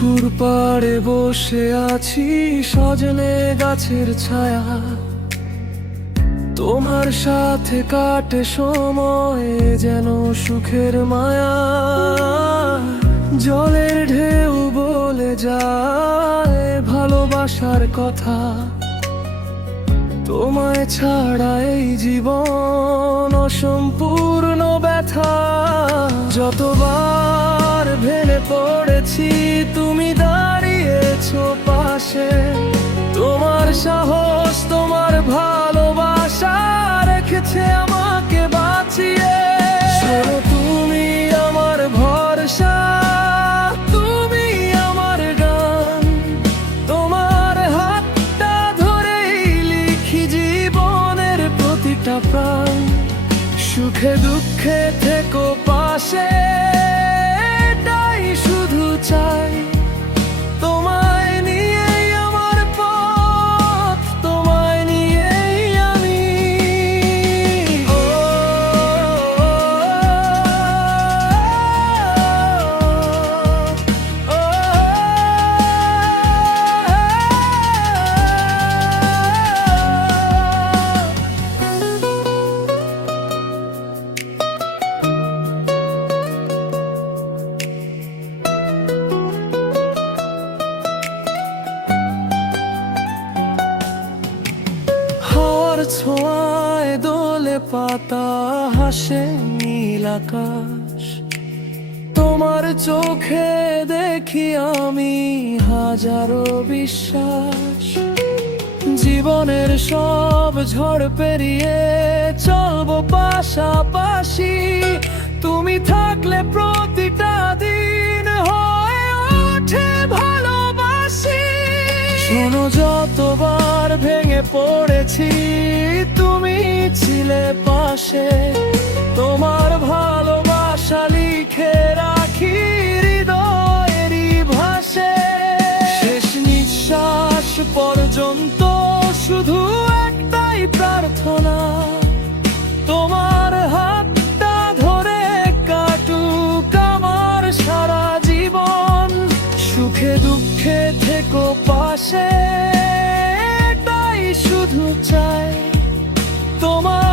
পুকুর পাড়ে বসে আছি সজনে গাছের ছায়া, তোমার সাথে কাটে সময় যেন সুখের মায়া। জলের ঢেউ বলে যায় ভালোবাসার কথা, তোমায় ছাড়া এই জীবন অসম্পূর্ণ ব্যথা। যতবার ভেঙে পড়েছি তুমি দাঁড়িয়েছো পাশে, তোমার সাহস তোমার ভালোবাসা রেখেছে আমাকে বাঁচিয়ে। শোনো তুমি আমার ভরসা, তুমি আমার গান, তোমার হাতটা ধরেই লিখি জীবনের প্রতিটা প্রাণ। সুখে দুঃখে থেকো পাশে, এটাই শুধু চাই। তোমায় নিয়েই আমার পথ, তোমায় নিয়েই আমি। ও, ও, হাওয়ার ছোঁয়ায় দোলে পাতা হাসে নীল আকাশ, তোমার চোখে দেখি আমি হাজারো বিশ্বাস। জীবনের সব ঝড় পেরিয়ে চলবো পাশাপাশি, তুমি থাকলে প্রতিটা দিন হয়ে ওঠে ভালোবাসি। শোনো যতবার ভেঙে পড়েছি তুমি ছিলে পাশে, তোমার ভালোবাসা লিখে রাখি হৃদয়েরই ভাষে। শেষ নিঃশ্বাস পর্যন্ত শুধু একটাই প্রার্থনা, তোমার হাতটা ধরে কাটুক আমার সারা জীবন। সুখে দুঃখে থেকো পাশে, এটাই শুধু চাই। তোমার